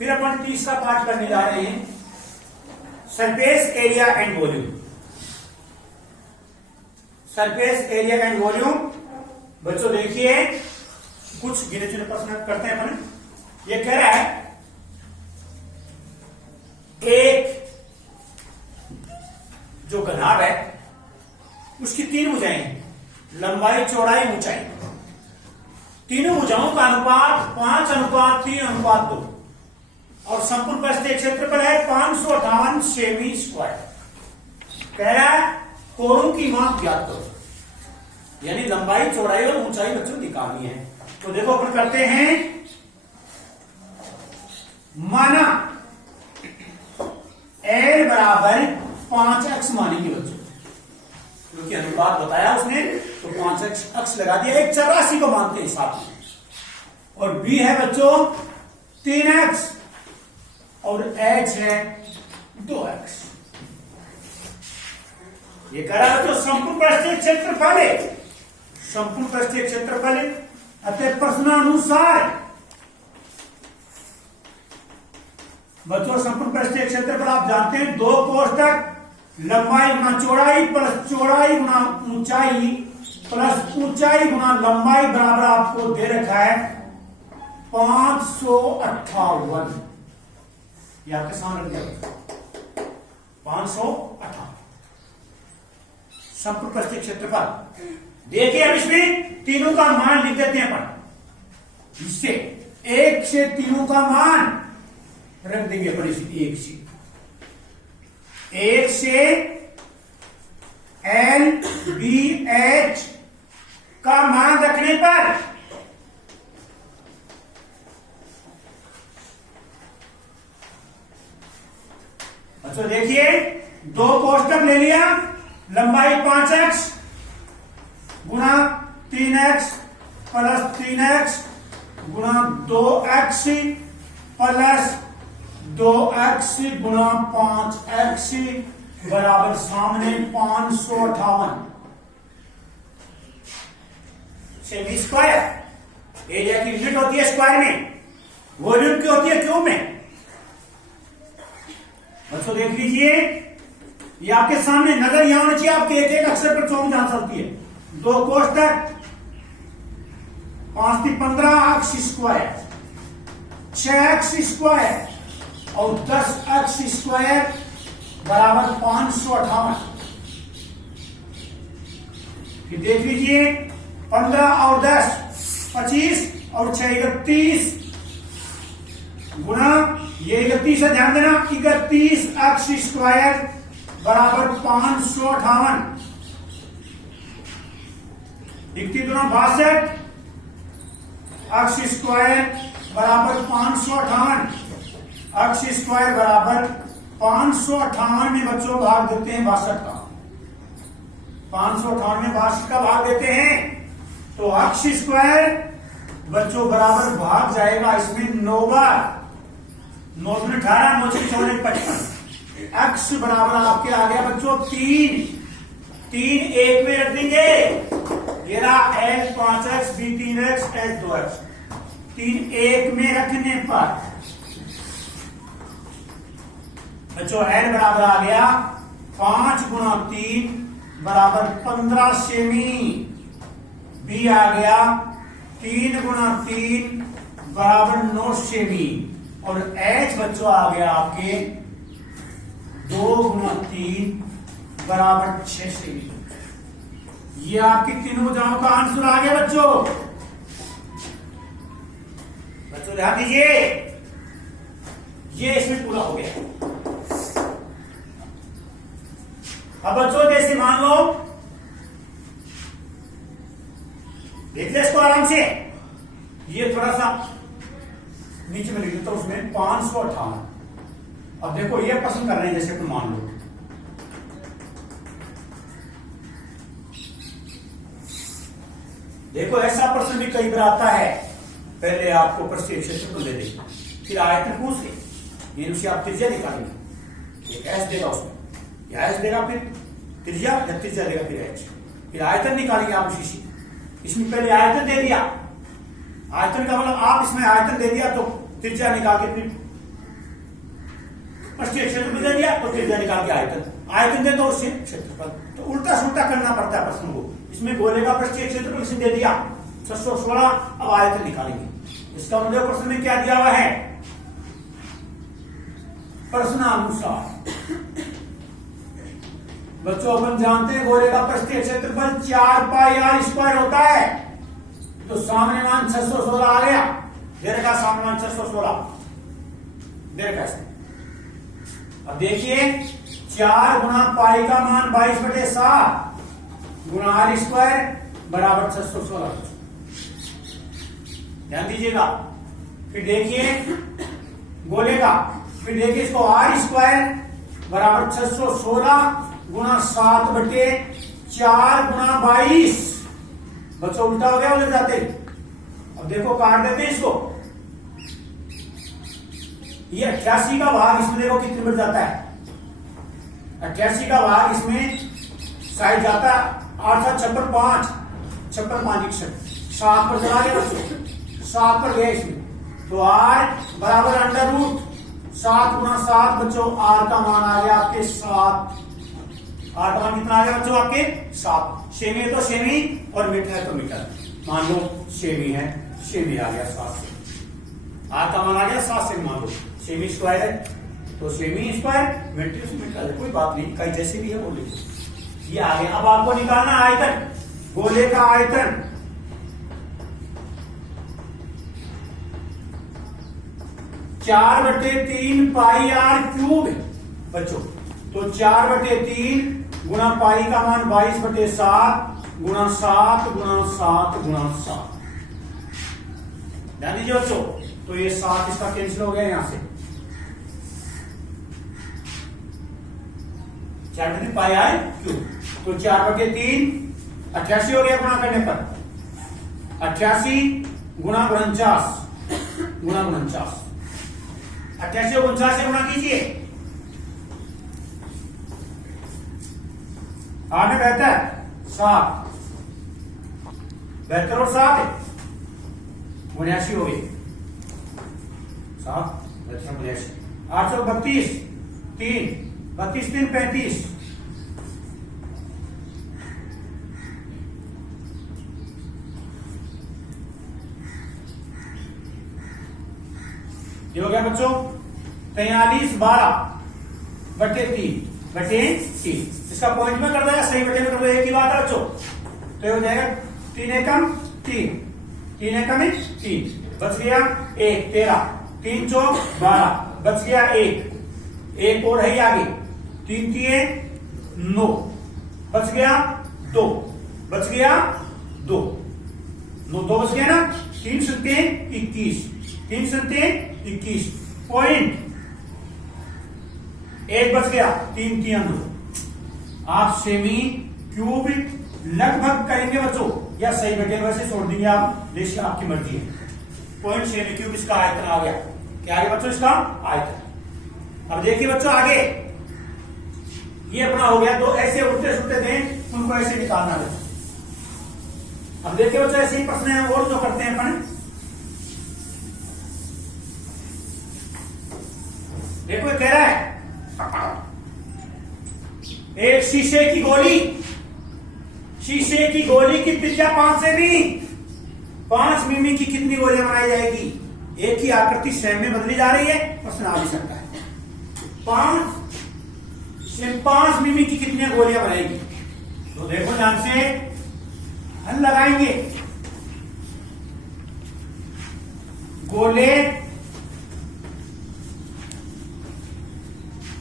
फिर अपन तीसरा पार्ट करने जा रहे हैं, surface area and volume. Surface area and volume बच्चों देखिए, कुछ गिने चुने प्रश्न करते हैं अपन। ये कह रहा है एक जो घनाभ है उसकी तीन भुजाएं हैं, लंबाई चौड़ाई ऊंचाई। तीनों भुजाओं का अनुपात 5:3:2 और संपूर्ण पृष्ठीय क्षेत्रफल है 558 सेमी स्क्वायर। कह रहा है कोणों की माप ज्ञात करो, यानी लंबाई चौड़ाई और ऊंचाई बच्चों निकालनी है। तो देखो अपन करते हैं, माना L बराबर 5x मानेंगे बच्चों, क्योंकि अनुपात बताया उसने तो 5x लगा दिया। एक चौरासी को मानते हैं साथ में, और B है बच्चों 3x और H है 2x। ये कह रहा है तो संपूर्ण पृष्ठीय क्षेत्रफल है, संपूर्ण पृष्ठीय क्षेत्रफल है। अतः प्रश्नानुसार बच्चों संपूर्ण पृष्ठीय क्षेत्रफल आप जानते हैं, दो कोष्ठक लंबाई गुना चौड़ाई प्लस चौड़ाई गुना ऊंचाई प्लस ऊंचाई गुना लंबाई बराबर आपको दे रखा है 558। ये आपके सामने रख दिया 558 संपूर्ण पृष्ठीय क्षेत्रफल। देखिए अब इसमें तीनों का मान लिख देते हैं अपन, इससे एक से तीनों का मान रख देंगे अपन इसी एक से L B H का मान रखने पर अच्छा देखिए, दो कोष्ठक ले लिया, लंबाई 5x गुना 3x प्लस 3x गुना 2x प्लस 2x गुना 5x बराबर सामने 558 सेमी स्क्वायर। एरिया की यूनिट होती है स्क्वायर में, वॉल्यूम की होती है क्यूब में। बच्चों देख लीजिए, ये आपके सामने नजर यहां होना चाहिए, आपके एक एक अक्षर पर चौंक जान सकती है। दो कोष्ठक 5 × 15 x स्क्वायर, 6x स्क्वायर और 10x स्क्वायर बराबर 558। फिर देख लीजिए, 15 और 10 25 और 6 31 गुना ये 31 है, ध्यान देना, 31x स्क्वायर बराबर 558। 31 दूना 62 x स्क्वायर बराबर 558। x स्क्वायर बराबर 558 में बच्चों भाग देते हैं 62 का, 558 में 62 का भाग देते हैं तो x स्क्वायर बच्चों बराबर भाग जाएगा इसमें 9 बार, 9 × 18 9 × 14 55। x बराबर आपके आ गया बच्चों 3 एक में रख देंगे, ये रहा L 5x B 3x H 2x। 3 एक में रखने पर बच्चों L बराबर आ गया 5 गुना 3 बराबर 15 सेमी। B आ गया 3 गुना 3 बराबर 9 सेमी। और H बच्चों आ गया आपके 2 गुना 3 बराबर 6 सेमी। ये आपकी तीनों भुजाओं का आंसर आ गया बच्चों। बच्चों ध्यान दीजिए, ये इसमें पूरा हो गया। अब बच्चों जैसे मान लो, देख ले इसको आराम से, ये थोड़ा सा नीचे में लिख देता हूं, उसमें 558। अब देखो ये प्रश्न कर रहे हैं, जैसे तुम मान लो देखो ऐसा प्रश्न भी कई बार आता है, पहले आपको पृष्ठीय क्षेत्र को दे देंगे, फिर आयतन पूछ ले, ये उसे आप त्रिज्या निकालेंगे, एक एच देगा उसमें, या एच देगा फिर त्रिज्या, या त्रिज्या देगा फिर एच, फिर आयतन निकालेंगे आप उसी से। इसमें पहले आयतन दे दिया, आयतन का मतलब आप इसमें आयतन दे दिया तो त्रिज्या निकाल के फिर पृष्ठीय क्षेत्र भी दे दिया तो त्रिज्या निकाल के आयतन दे तो उससे क्षेत्रफल। तो उल्टा सुल्टा करना पड़ता है प्रश्न को। इसमें गोले का पृष्ठीय क्षेत्रफल किसने दे दिया 616, अब आयतन निकालेंगे। इसका मतलब प्रश्न में क्या दिया हुआ है, प्रश्नानुसार। बच्चों अपन जानते हैं गोले का पृष्ठीय क्षेत्रफल 4 पाई आर स्क्वायर होता है। तो सामने मान 616 आ गया, दे रखा सामने मान 616 दे रखा है। अब देखिए 4 गुना पाई का मान 22/7 गुना आर स्क्वायर बराबर 616। ध्यान दीजिएगा। फिर देखिए गोले का, फिर देखिए इसको आर स्क्वायर बराबर 616 गुना 7/4 गुना 22। बच्चों उल्टा हो गया उधर जाते। अब देखो काट देते हैं इसको। ये 88 का भाग इसमें देखो कितने बढ़ जाता है, 88 का भाग इसमें साइड जाता है 8 56 5 56 5 61 7 पर चला गया बच्चों, 7 पर गया इसमें। तो आर बराबर अंडर रूट 7 गुना 7। बच्चों आर का मान आ गया आपके 7। आर का मान कितना आ गया बच्चों आपके 7। सेमी है तो सेमी और मीटर है तो मीटर। मान लो सेमी है, सेमी आ गया 7 से। आर का मान आ गया 7 से, मान लो सेमी स्क्वायर है तो सेमी स्क्वायर, मीटर से मीटर, कोई बात नहीं, कहीं जैसे भी है वो लिखो। ये आ गया। अब आपको निकालना आयतन, गोले का आयतन। चार बटे 3 पाई आर क्यूब बच्चों। तो 4/3 गुना पाई का मान 22/7 गुना 7 गुना 7 गुना 7। ध्यान दीजिए बच्चों। तो ये 7 इसका कैंसिल हो गया यहां से। 4/3 पाई आर क्यूब। तो 4/3 88 हो गया गुना करने पर। 88 गुना 49 गुना 49। 88 और 49 से गुणा कीजिए। आठ में बेहतर 7, 72 और 7 79 हो गई। 7 79 832 3 32 3 35। ये हो गया बच्चों 43 12/3 इसका पॉइंट में कर दो या सही बटे में कर दो, एक ही बात है बच्चों। तो ये हो जाएगा 3 एकम 3 3 एकम 3 बच गया 1 13 3 चौक 12 बच गया 1 और है आगे 3 3 9 बच गया 2 बच गया 2 9 2 बच गया ना। 3 7 21 3 7 21 पॉइंट 1 बच गया 3 3 2। आप सेमी क्यूब लगभग करेंगे बच्चों या सही बटे वैसे छोड़ देंगे आप, जैसे आपकी मर्जी है। पॉइंट सेमी क्यूब इसका आयतन आ गया। क्या आ गया बच्चों इसका आयतन। अब देखिए बच्चों आगे ये अपना हो गया। तो ऐसे उल्टे सुलटे दें उनको ऐसे निकालना है। अब देखिए बच्चों ऐसे ही प्रश्न है और जो करते हैं अपन। देखो कह रहा है एक शीशे की गोली की त्रिज्या 5 सेमी, 5 मिमी की कितनी गोलियां बनाई जाएगी। एक ही आकृति सेम में बदली जा रही है, प्रश्न आ भी सकता है। 5 मिमी की कितनी गोलियां बनाएगी। तो देखो ध्यान से हल लगाएंगे। गोले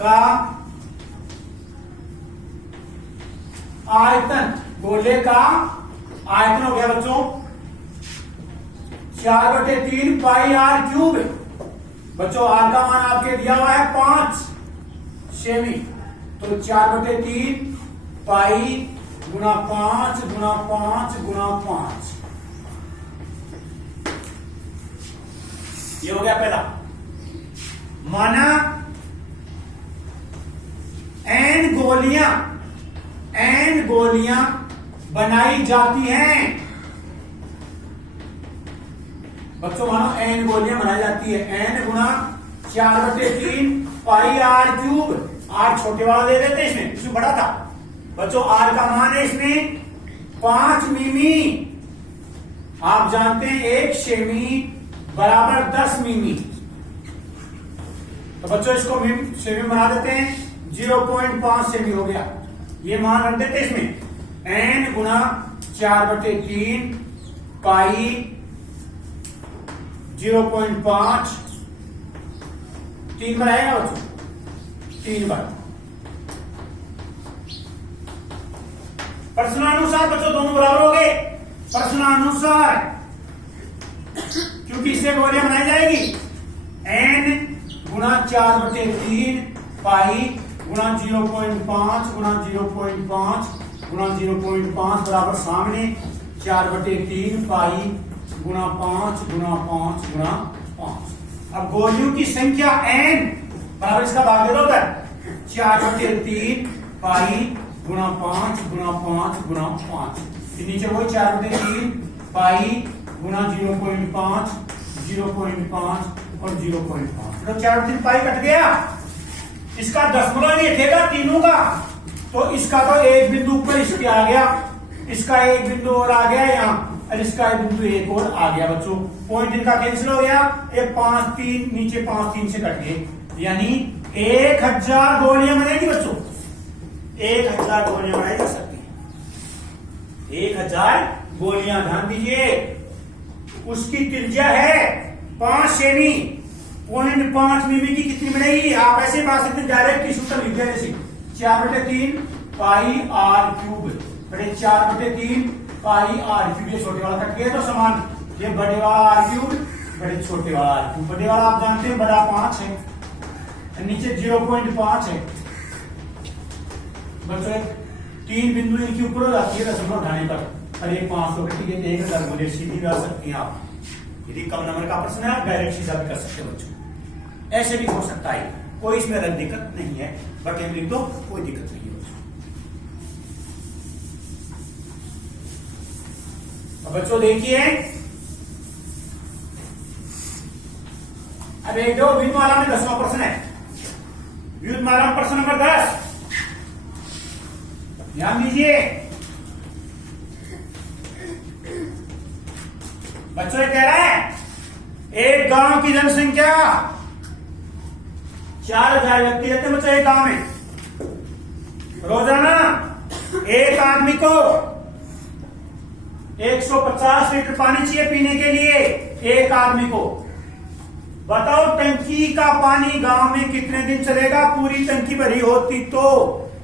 का आयतन, गोले का आयतन हो गया बच्चों 4/3 पाई आर क्यूब। बच्चों आर का मान आपके दिया हुआ है 5 सेमी। तो 4/3 पाई गुना 5 गुना 5 गुना 5। ये हो गया पहला। माना एन गोलियां बनाई जाती हैं। बच्चों मानो एन गोलियां बनाई जाती है। एन गुना 4/3 पाई आर क्यूब। आर छोटे वाला दे देते इसमें बड़ा था बच्चों। आर का मान है इसमें 5 मिमी। आप जानते हैं 1 सेमी बराबर 10 मिमी। तो बच्चों इसको सेमी बना देते हैं, 0.5 सेमी हो गया। ये मान रख देते इसमें n गुना 4/3 पाई 0.5 3 बार आएगा बच्चों, 3 बार। प्रश्नानुसार बच्चों दोनों बराबर हो गए। प्रश्नानुसार क्योंकि इससे गोलियां बनाई जाएगी। n गुना 4/3 पाई गुना 0.5 गुना 0.5 गुना 0.5 बराबर सामने 4/3 पाई गुना 5 गुना 5 गुना 5। अब गोलियों की संख्या n बराबर इसका भाग दे दो उधर, 4/3 पाई गुना 5 गुना 5 गुना 5। नीचे वही 4/3 पाई गुना 0.5 0.5 और 0.5। तो 4/3 पाई कट गया। इसका दशमलव नहीं उठेगा तीनों का, तो इसका तो एक बिंदु ऊपर इसके आ गया, इसका एक बिंदु और आ गया यहाँ, और इसका एक बिंदु एक और आ गया बच्चों। पॉइंट इनका कैंसिल हो गया, ये 5 3 नीचे 5 3 से कट गए, यानी 1000 गोलियां बनेगी बच्चों। 1000 गोलियां बनाई जा सकती है, 1000 गोलियां। ध्यान दीजिए उसकी त्रिज्या है 5 सेमी, 0.5 मिमी की कितनी बनेगी? आप ऐसे बना सकते हैं, डायरेक्ट सूत्र लिख दिया जैसे 4/3 पाई आर क्यूब बड़े 4/3 पाई आर क्यूब। ये छोटे वाला कट गया तो समान, ये बड़े वाला आर क्यूब बड़े छोटे वाला आर क्यूब। बड़े वाला आप जानते हैं बड़ा 5 है, नीचे 0.5 है बच्चों। 3 बिंदु इनके ऊपर हो जाती है दशमलव उठाने पर, और ये 500 कटी है, 1000 गोलियां सीधी कर सकती हैं आप। यदि कम नंबर का प्रश्न है आप डायरेक्ट सीधा भी कर सकते हो बच्चों, ऐसे भी हो सकता है, कोई इसमें अलग दिक्कत नहीं है। बट हम लिख दो, कोई दिक्कत नहीं है बच्चों। अब बच्चों देखिए, अब एक दो व्युत्माला में 10वां प्रश्न है। व्युत्माला में प्रश्न नंबर 10 ध्यान दीजिए बच्चों। ये कह रहा है एक गांव की जनसंख्या 4000 व्यक्ति रहते हैं बच्चों एक गांव में। रोजाना एक आदमी को 150 लीटर पानी चाहिए पीने के लिए, एक आदमी को। बताओ टंकी का पानी गांव में कितने दिन चलेगा? पूरी टंकी भरी होती तो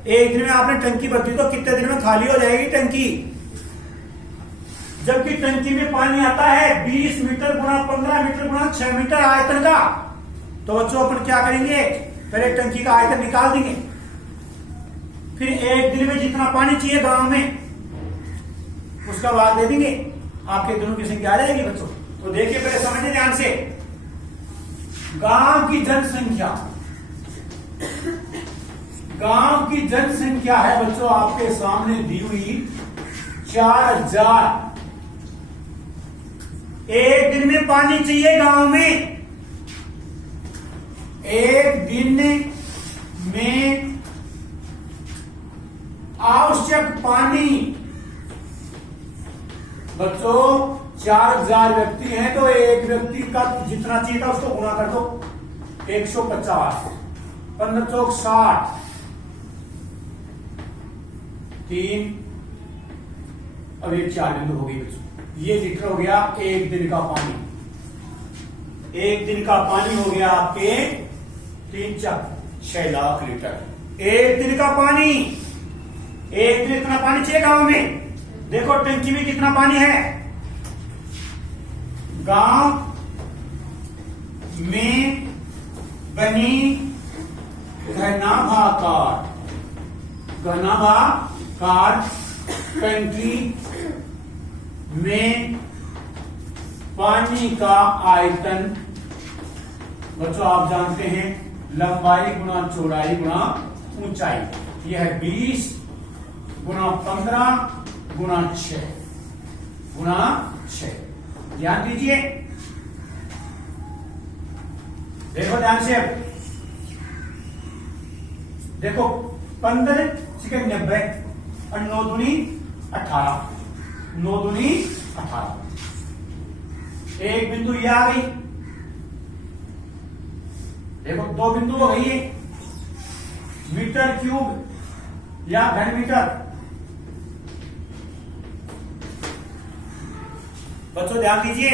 एक दिन में आपने टंकी भर दी तो कितने दिन में खाली हो जाएगी टंकी? जबकि टंकी में पानी आता है 20 मीटर गुना 15 मीटर गुना 6 मीटर आयतन का। तो बच्चों अपन क्या करेंगे, पहले टंकी का आयतन निकाल देंगे, फिर एक दिन में जितना पानी चाहिए गांव में उसका भाग दे देंगे, आपके दिनों की संख्या आ जाएगी बच्चों। तो देखिए पहले समझिए ध्यान से, गांव की जनसंख्या, गांव की जनसंख्या है बच्चों आपके सामने दी हुई 4000। एक दिन में पानी चाहिए गांव में, एक दिन में आवश्यक पानी बच्चों 4000 व्यक्ति हैं तो एक व्यक्ति का जितना चाहिए था उसको गुना कर दो 150, 15 चौक 60, 3, अब एक 4 बिंदु हो गई बच्चों। ये लीटर हो गया एक दिन का पानी। एक दिन का पानी हो गया आपके 3 4 6 लाख लीटर। एक दिन का पानी, एक दिन इतना पानी चाहिए गांव में। देखो टंकी में कितना पानी है, गांव में बनी घनाभाकार टंकी में पानी का आयतन बच्चों आप जानते हैं लंबाई गुना चौड़ाई गुना ऊंचाई। यह है 20 गुना 15 गुना 6 गुना 6। ध्यान दीजिए देखो ध्यान से, देखो 15 सेकंड 90 और 9 दूनी 18, 9 दूनी 18। एक बिंदु ये आ गई, देखो 2 बिंदु हो गई, मीटर क्यूब या घन मीटर। बच्चों ध्यान दीजिए,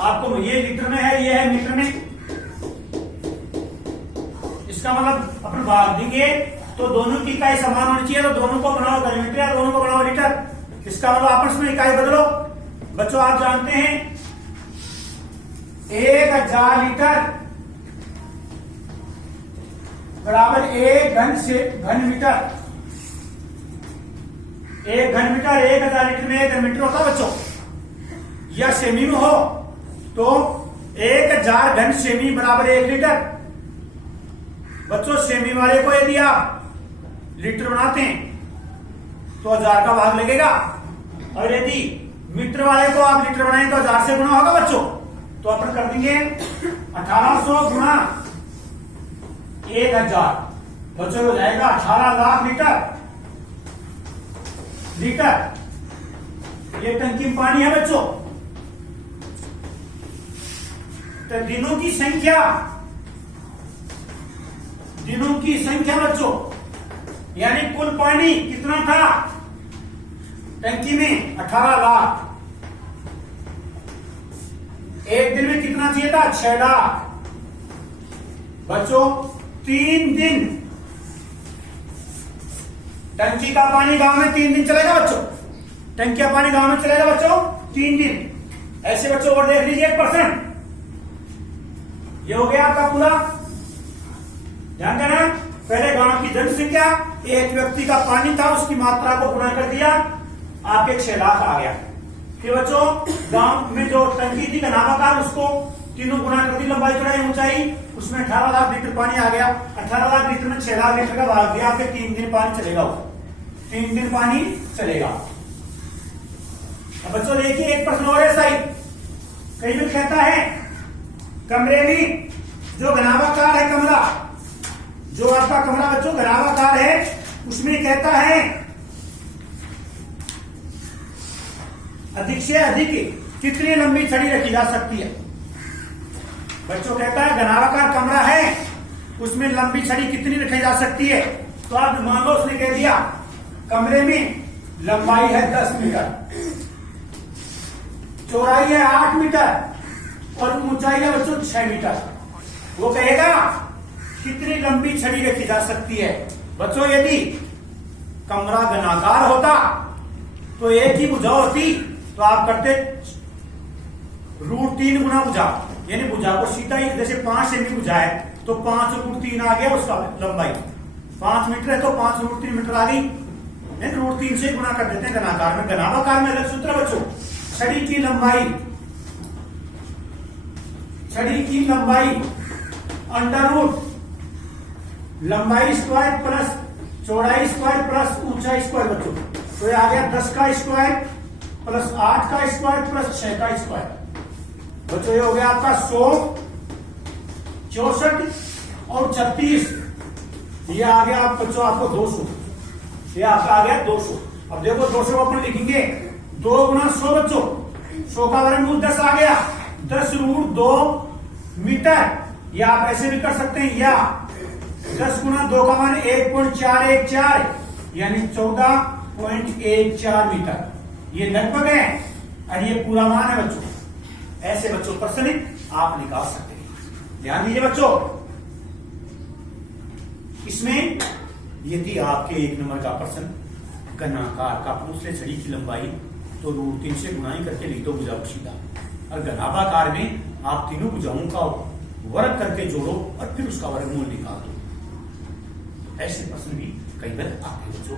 आपको ये लीटर में है, ये है मीटर में। इसका मतलब अपन भाग देंगे तो दोनों की इकाई समान होनी चाहिए, तो दोनों को बनाओ घन मीटर या दोनों को बनाओ लीटर। इसका मतलब आपस में इकाई बदलो। बच्चों आप जानते हैं 1000 लीटर बराबर 1 घन मीटर। 1 घन मीटर 1000 लीटर में 1 घन मीटर होता है बच्चों। या सेमी में हो तो 1000 घन सेमी बराबर 1 लीटर। बच्चों सेमी वाले को यदि आप लीटर बनाते हैं तो 1000 का भाग लगेगा, और यदि मीटर वाले को आप लीटर बनाएं तो 1000 से गुना होगा बच्चों। तो अपन कर देंगे 1800 गुना 1000। बच्चों हो जाएगा 18 लाख लीटर। ये टंकी में पानी है बच्चों। तो दिनों की संख्या बच्चों, यानी कुल पानी कितना था टंकी में 18 लाख। एक दिन में कितना चाहिए था 6 लाख। बच्चों 3 दिन टंकी का पानी गांव में 3 दिन चलेगा बच्चों। टंकी का पानी गांव में चलेगा बच्चों 3 दिन। ऐसे बच्चों और देख लीजिए 1%। ये हो गया आपका पूरा। ध्यान देना, पहले गांव की जनसंख्या, एक व्यक्ति का पानी था, उसकी मात्रा को गुणा कर दिया, आपके 6 लाख आ गया। फिर बच्चों गांव में जो टंकी थी घनाभाकार, उसको तीनों गुणा कर दी, लंबाई चौड़ाई ऊंचाई, उसमें 18 लाख लीटर पानी आ गया। 18 लाख लीटर में 6 लाख लीटर का भाग दिया, आपके 3 दिन पानी चलेगा। 3 दिन पानी चलेगा। अब बच्चों देखिए एक प्रश्न और है सही। कई बार कहता है कमरे में जो घनाभाकार है कमरा, जो आपका कमरा बच्चों घनाभाकार है, उसमें कहता है अधिक से अधिक कितनी लंबी छड़ी रखी जा सकती है। बच्चों कहता है घनाभाकार कमरा है, उसमें लंबी छड़ी कितनी रखी जा सकती है। तो आप मान लो उसने कह दिया कमरे में लंबाई है 10 मीटर, चौड़ाई है 8 मीटर और ऊंचाई है बच्चों 6 मीटर। वो कहेगा कितनी लंबी छड़ी रखी जा सकती है। बच्चों यदि कमरा घनाकार होता तो एक ही भुजा होती, तो आप करते √3 गुना भुजा, यानी भुजा को सीधा ही, जैसे 5 सेमी भुजा है तो 5√3 आ गया उसका लंबाई। 5 मीटर है तो 5√3 मीटर आ गई, √3 से गुना कर देते हैं घनाकार में। घनाभाकार में अलग सूत्र बच्चों, छड़ी की लंबाई अंडर लंबाई स्क्वायर प्लस चौड़ाई स्क्वायर प्लस ऊंचाई स्क्वायर बच्चों। तो ये आ गया 10 का स्क्वायर प्लस 8 का स्क्वायर प्लस 6 का स्क्वायर। बच्चों ये हो गया आपका 100, 64 और 36। ये आ गया आप बच्चों आपको 200। ये आपका आ गया 200। अब देखो 200 को अपन लिखेंगे 2 गुना 100 बच्चों। 100 का वर्गमूल 10 आ गया, 10√2 मीटर। या आप ऐसे भी कर सकते हैं, या 10 गुना 2 का मान 1.414 यानी 14.14 मीटर। ये लगभग है और ये पूरा मान है बच्चों। ऐसे बच्चों प्रश्न आप निकाल सकते हैं। ध्यान दीजिए बच्चों, इसमें यदि आपके 1 नंबर का प्रश्न घनाकार का पूछ ले छड़ी की लंबाई, तो √3 से गुणाई करके लिख दो भुजा को सीधा, और घनाभाकार में आप तीनों भुजाओं का वर्ग करके जोड़ो और फिर उसका वर्गमूल निकाल दो। ऐसे प्रश्न भी कई बार आते हैं बच्चों।